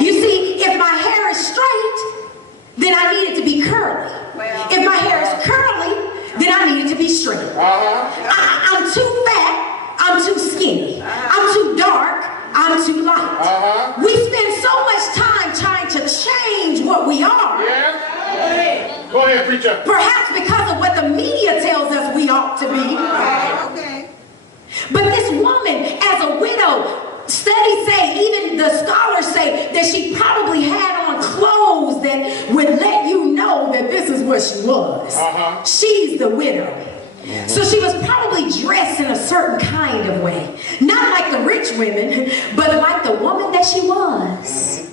You see, if my hair is straight, then I need it to be curly. If my hair is curly, then I need it to be straight. I'm too fat, I'm too skinny. I'm too dark, I'm too light. We spend so much time trying to change what we are. Go ahead, preacher. Perhaps because of what the media tells us we ought to be. But this woman, as a widow, studies say, even the scholars say, that she probably had on clothes that would let you know that this is what she was. She's the widow. So she was probably dressed in a certain kind of way. Not like the rich women, but like the woman that she was.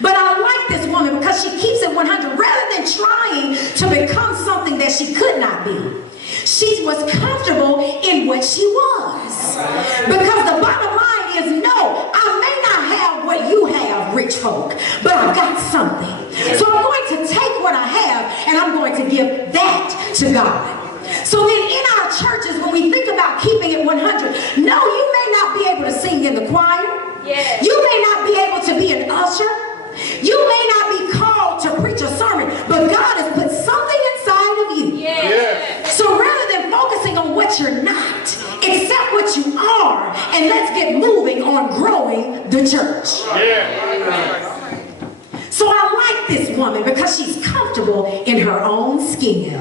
But I like this woman because she keeps it 100 rather than trying to become something that she could not be. She was comfortable in what she was. Because the bottom line is, no, I may not have what you have, rich folk, but I've got something. So I'm going to take what I have and I'm going to give that to God. So then in our churches, when we think about keeping it 100, no, you may not be able to sing in the choir. You may not be able to be an usher. You may not be called to preach a sermon, but God has put something inside of you. So rather than focusing on what you're not, accept what you are, and let's get moving on growing the church. So I like this woman because she's comfortable in her own skin.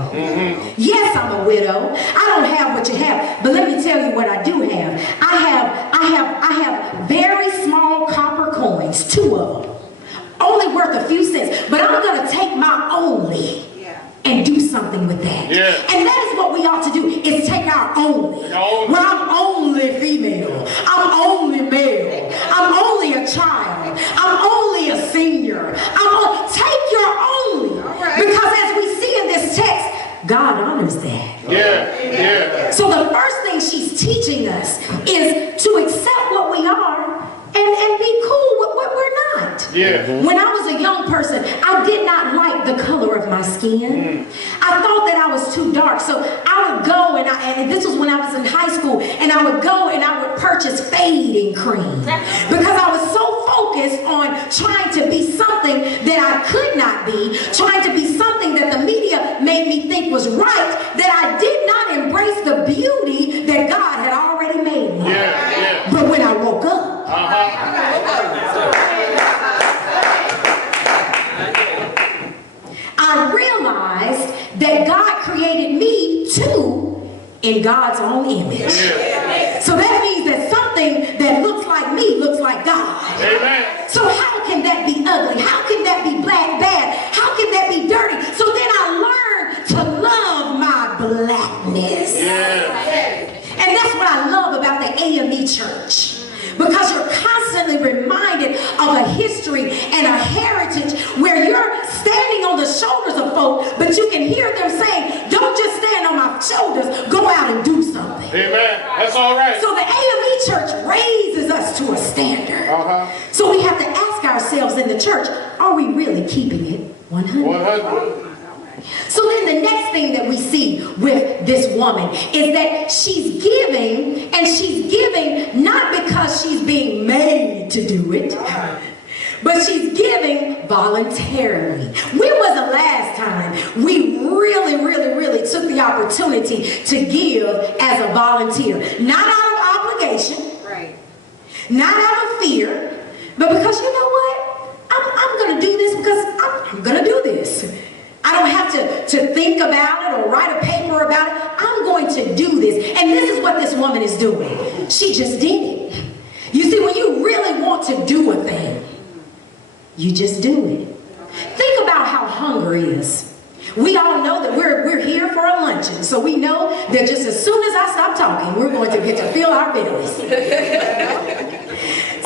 Yes, I'm a widow. I don't have what you have, but let me tell you what I do have. I have very small copper coins, 2 of them, only worth a few cents. But I'm going to take my only and do something with that. And that is what we ought to do, is take our only. Well, I'm only female. I'm only male. I'm only a child. I'm only a senior. Take your only. Because as we see in this text, God honors that. So the first thing she's teaching us is to accept what we are and be cool with what we're not. When I was a young person, I did not like the color of my skin. I thought that I was too dark. So I would go and this was when I was in high school, and I would go and I would purchase fading cream because I was so focused on trying to be something that I could not be, trying to be something that the media made me think was right, that I did not embrace the beauty that God had already made me. But when I woke up, I realized that God created me too in God's own image. So that means that something that looks like me looks like God. So how can that be ugly? How can that be bad? How can that be dirty? So then I learned to love my blackness. And that's what I love about the AME church. Because you're constantly reminded of a history and a heritage where you're standing on the shoulders of folk, but you can hear them saying, don't just stand on my shoulders, go out and do something. That's all right. So the AME church raises us to a standard. So we have to ask ourselves in the church, are we really keeping it 100? So then the next thing that we see with this woman is that she's giving, and she's giving not because she's being made to do it, but she's giving voluntarily. When was the last time we really took the opportunity to give as a volunteer? Not out of obligation, not out of fear, but because you know what? I'm going to do this because I'm going to do this. I don't have to think about it or write a paper about it. I'm going to do this. And this is what this woman is doing. She just did it. You see, when you really want to do a thing, you just do it. Think about how hunger is. We all know that we're here for a luncheon. So we know that just as soon as I stop talking, we're going to get to fill our bellies.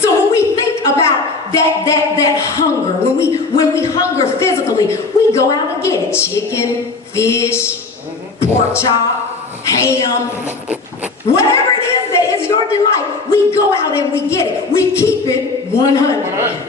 So when we think about that hunger, when we hunger physically, we go out and get it. Chicken, fish, pork chop, ham, whatever it is that is your delight, we go out and we get it. We keep it 100.